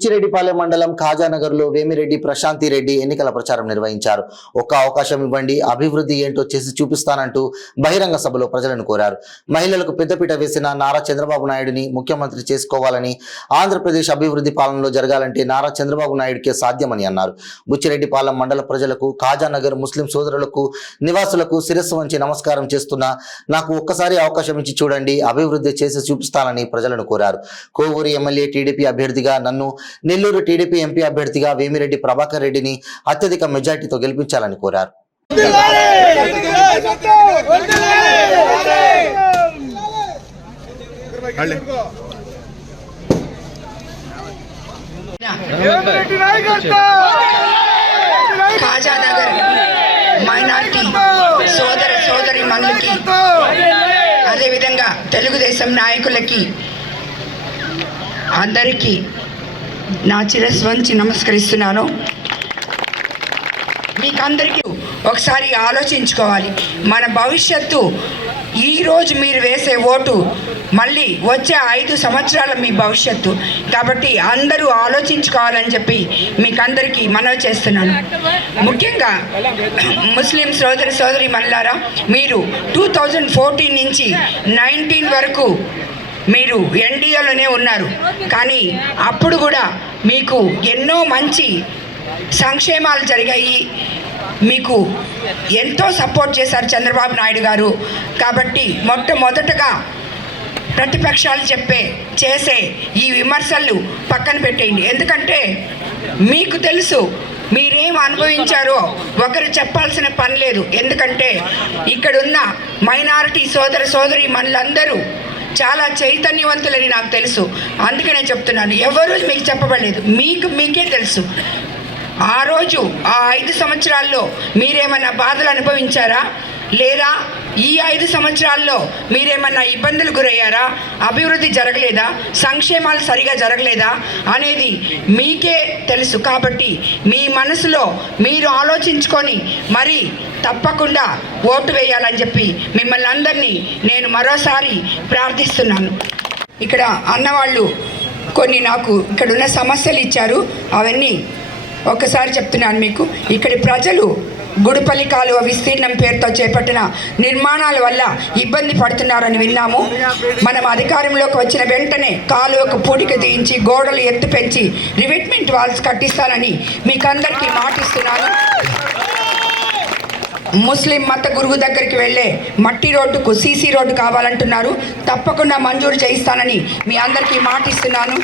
బుచ్చిరెడ్డిపాలెం మండలం ఖాజానగర్లో వేమిరెడ్డి ప్రశాంతి రెడ్డి ఎన్నికల ప్రచారం నిర్వహించారు. ఒక్క అవకాశం ఇవ్వండి, అభివృద్ధి ఏంటో చేసి చూపిస్తానంటూ బహిరంగ సభలో ప్రజలను కోరారు. మహిళలకు పెద్దపీట వేసిన నారా చంద్రబాబు నాయుడిని ముఖ్యమంత్రి చేసుకోవాలని, ఆంధ్రప్రదేశ్ అభివృద్ధి పాలనలో జరగాలంటే నారా చంద్రబాబు నాయుడికే సాధ్యమని అన్నారు. బుచ్చిరెడ్డిపాలెం మండల ప్రజలకు, ఖాజానగర్ ముస్లిం సోదరులకు, నివాసులకు శిరస్సు వంచి నమస్కారం చేస్తున్నా, నాకు ఒక్కసారి అవకాశం ఇచ్చి చూడండి, అభివృద్ధి చేసి చూపిస్తానని ప్రజలను కోరారు. కోవూరు ఎమ్మెల్యే టీడీపీ అభ్యర్థిగా నన్ను, నెల్లూరు టీడీపీ ఎంపీ అభ్యర్థిగా వేమిరెడ్డి ప్రభాకర్ రెడ్డిని అత్యధిక మెజార్టీతో గెలిపించాలని కోరారు. ఖాజానగర్ మైనారిటీ సోదర సోదరి మనులకి, అదేవిధంగా తెలుగుదేశం నాయకులకి అందరికీ నా శిరస్సు వంచి నమస్కరిస్తున్నాను. మీకందరికీ ఒకసారి ఆలోచించుకోవాలి. మన భవిష్యత్తు ఈరోజు మీరు వేసే ఓటు మళ్ళీ వచ్చే 5 సంవత్సరాల మీ భవిష్యత్తు. కాబట్టి అందరూ ఆలోచించుకోవాలని చెప్పి మీకందరికీ మనవి చేస్తున్నాను. ముఖ్యంగా ముస్లిం సోదరి మల్లారా, మీరు 2014 నుంచి 19 వరకు మీరు ఎన్డీఏలోనే ఉన్నారు. కానీ అప్పుడు కూడా మీకు ఎన్నో మంచి సంక్షేమాలు జరిగాయి. మీకు ఎంతో సపోర్ట్ చేశారు చంద్రబాబు నాయుడు గారు. కాబట్టి మొట్టమొదటగా ప్రతిపక్షాలు చేసే ఈ విమర్శలు పక్కన పెట్టేయండి. ఎందుకంటే మీకు తెలుసు మీరేం అనుభవించారో ఒకరు చెప్పాల్సిన పని లేదు. ఎందుకంటే ఇక్కడున్న మైనారిటీ సోదరి మనులందరూ చాలా చైతన్యవంతులని నాకు తెలుసు. అందుకే నేను చెప్తున్నాను, ఎవరు మీకు చెప్పబడలేదు, మీకే తెలుసు. ఆ రోజు ఆ 5 సంవత్సరాల్లో మీరేమన్నా బాధలు అనుభవించారా, లేదా ఈ 5 సంవత్సరాల్లో మీరేమన్నా ఇబ్బందులు గురయ్యారా, అభివృద్ధి జరగలేదా, సంక్షేమాలు సరిగా జరగలేదా అనేది మీకే తెలుసు. కాబట్టి మీ మనసులో మీరు ఆలోచించుకొని మరి తప్పకుండా ఓటు వేయాలని చెప్పి మిమ్మల్ని అందరినీ నేను మరోసారి ప్రార్థిస్తున్నాను. ఇక్కడ అన్నవాళ్ళు కొన్ని నాకు ఇక్కడున్న సమస్యలు ఇచ్చారు, అవన్నీ ఒక్కసారి చెప్తున్నాను మీకు. ఇక్కడి ప్రజలు గుడిపల్లి కాలువ విస్తీర్ణం పేరుతో చేపట్టిన నిర్మాణాల వల్ల ఇబ్బంది పడుతున్నారని విన్నాము. మనం అధికారంలోకి వచ్చిన వెంటనే కాలువకు పూడిక తీయించి గోడలు ఎత్తు పెంచి రివెట్మెంట్ వాల్స్ కట్టిస్తానని మీకందరికీ మాటిస్తున్నాను. ముస్లిం మత గురువు దగ్గరికి వెళ్ళే మట్టి రోడ్డుకు సీసీ రోడ్డు కావాలంటున్నారు, తప్పకుండా మంజూరు చేయిస్తానని మీ అందరికీ మాటిస్తున్నాను.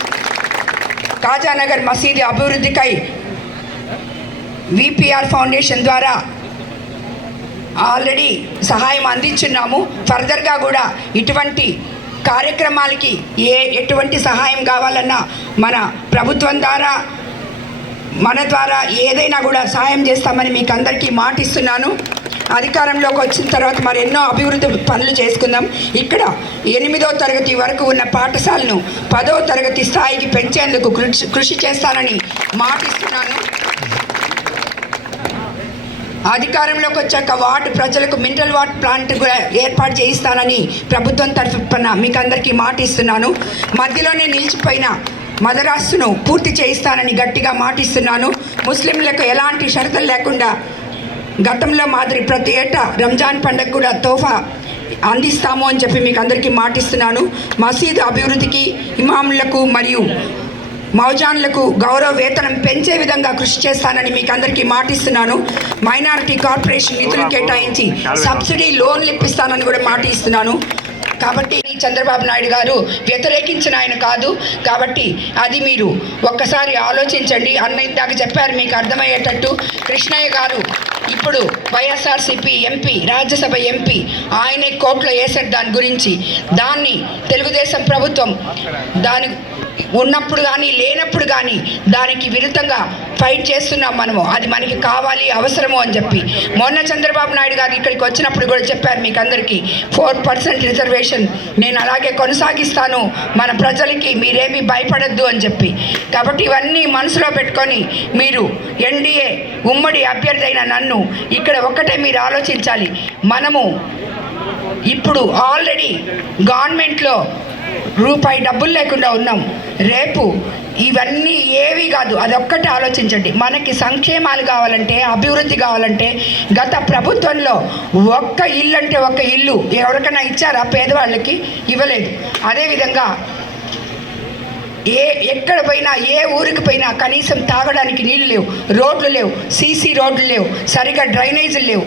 ఖాజానగర్ మసీదు అభివృద్ధికై విపిఆర్ ఫౌండేషన్ ద్వారా ఆల్రెడీ సహాయం అందించున్నాము. ఫర్దర్గా కూడా ఇటువంటి కార్యక్రమాలకి ఎటువంటి సహాయం కావాలన్నా మన ప్రభుత్వం ద్వారా, మన ద్వారా ఏదైనా కూడా సహాయం చేస్తామని మీకు అందరికీ మాటిస్తున్నాను. అధికారంలోకి వచ్చిన తర్వాత మరి ఎన్నో అభివృద్ధి పనులు చేసుకుందాం. ఇక్కడ 8వ తరగతి వరకు ఉన్న పాఠశాలను 10వ తరగతి స్థాయికి పెంచేందుకు కృషి చేస్తానని మాటిస్తున్నాను. అధికారంలోకి వచ్చాక వార్డు ప్రజలకు మినరల్ వాటర్ ప్లాంట్ కూడా ఏర్పాటు చేయిస్తానని ప్రభుత్వం తరఫున మీకు అందరికీ మాటిస్తున్నాను. మధ్యలోనే నిలిచిపోయిన మదరాసును పూర్తి చేయిస్తానని గట్టిగా మాటిస్తున్నాను. ముస్లింలకు ఎలాంటి షరతులు లేకుండా గతంలో మాదిరి ప్రతి ఏటా రంజాన్ పండుగ కూడా తోఫా అందిస్తాము అని చెప్పి మీకు అందరికీ మాటిస్తున్నాను. మసీదు అభివృద్ధికి, ఇమాములకు మరియు మౌజాన్లకు గౌరవ వేతనం పెంచే విధంగా కృషి చేస్తానని మీకు అందరికీ మాటిస్తున్నాను. మైనారిటీ కార్పొరేషన్ నిధులు కేటాయించి సబ్సిడీ లోన్లు ఇప్పిస్తానని కూడా మాటిస్తున్నాను. కాబట్టి చంద్రబాబు నాయుడు గారు వ్యతిరేకించిన ఆయన కాదు. కాబట్టి అది మీరు ఒక్కసారి ఆలోచించండి. అన్న ఇందాక చెప్పారు మీకు అర్థమయ్యేటట్టు. కృష్ణయ్య గారు ఇప్పుడు వైఎస్ఆర్సీపీ ఎంపీ, రాజ్యసభ ఎంపీ, ఆయనే కోర్టులో వేసారు దాని గురించి. దాన్ని తెలుగుదేశం ప్రభుత్వం దాని ఉన్నప్పుడు కానీ లేనప్పుడు కానీ దానికి విరుద్ధంగా ఫైట్ చేస్తున్నాం మనము. అది మనకి కావాలి, అవసరము అని చెప్పి మొన్న చంద్రబాబు నాయుడు గారు ఇక్కడికి వచ్చినప్పుడు కూడా చెప్పారు మీకు అందరికీ 4% రిజర్వేషన్ నేను అలాగే కొనసాగిస్తాను, మన ప్రజలకి మీరేమీ భయపడద్దు అని చెప్పి. కాబట్టి ఇవన్నీ మనసులో పెట్టుకొని మీరు ఎన్డీఏ ఉమ్మడి అభ్యర్థి అయిన నన్ను ఇక్కడ ఒక్కటే మీరు ఆలోచించాలి. మనము ఇప్పుడు ఆల్రెడీ గవర్నమెంట్లో రూపాయి డబ్బులు లేకుండా ఉన్నాం. రేపు ఇవన్నీ ఏవి కాదు, అదొక్కటి ఆలోచించండి. మనకి సంక్షేమాలు కావాలంటే, అభివృద్ధి కావాలంటే గత ప్రభుత్వంలో ఒక్క ఇల్లు అంటే ఒక్క ఇల్లు ఎవరికైనా ఇచ్చారా? పేదవాళ్ళకి ఇవ్వలేదు. అదేవిధంగా ఎక్కడ పోయినా, ఏ ఊరికి పోయినా కనీసం తాగడానికి నీళ్ళు లేవు, రోడ్లు లేవు, సీసీ రోడ్లు లేవు, సరిగా డ్రైనేజీలు లేవు,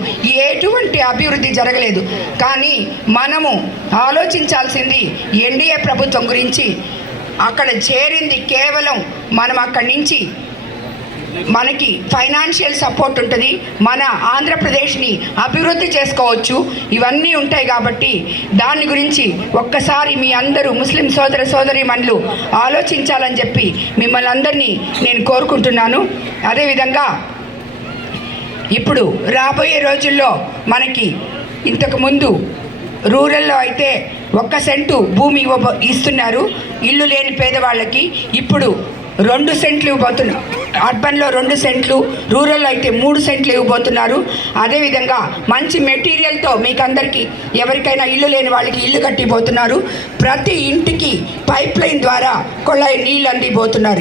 ఎటువంటి అభివృద్ధి జరగలేదు. కానీ మనము ఆలోచించాల్సింది ఎన్డీఏ ప్రభుత్వం గురించి. అక్కడ చేరింది కేవలం మనం అక్కడి నుంచి మనకి ఫైనాన్షియల్ సపోర్ట్ ఉంటుంది, మన ఆంధ్రప్రదేశ్ని అభివృద్ధి చేసుకోవచ్చు, ఇవన్నీ ఉంటాయి. కాబట్టి దాని గురించి ఒక్కసారి మీ అందరూ ముస్లిం సోదర సోదరీమణులు ఆలోచించాలని చెప్పి మిమ్మల్ని అందరినీ నేను కోరుకుంటున్నాను. అదేవిధంగా ఇప్పుడు రాబోయే రోజుల్లో మనకి ఇంతకుముందు రూరల్లో అయితే 1 సెంటు భూమి ఇస్తున్నారు ఇల్లు లేని పేదవాళ్ళకి. ఇప్పుడు 2 సెంట్లు ఇవ్వబోతున్నారు. అర్బన్లో 2 సెంట్లు, రూరల్లో అయితే 3 సెంట్లు ఇవ్వబోతున్నారు. అదేవిధంగా మంచి మెటీరియల్తో మీకు అందరికీ ఎవరికైనా ఇల్లు లేని వాళ్ళకి ఇల్లు కట్టిపోతున్నారు. ప్రతి ఇంటికి పైప్ లైన్ ద్వారా కొళాయి నీళ్ళు అందిపోతున్నారు.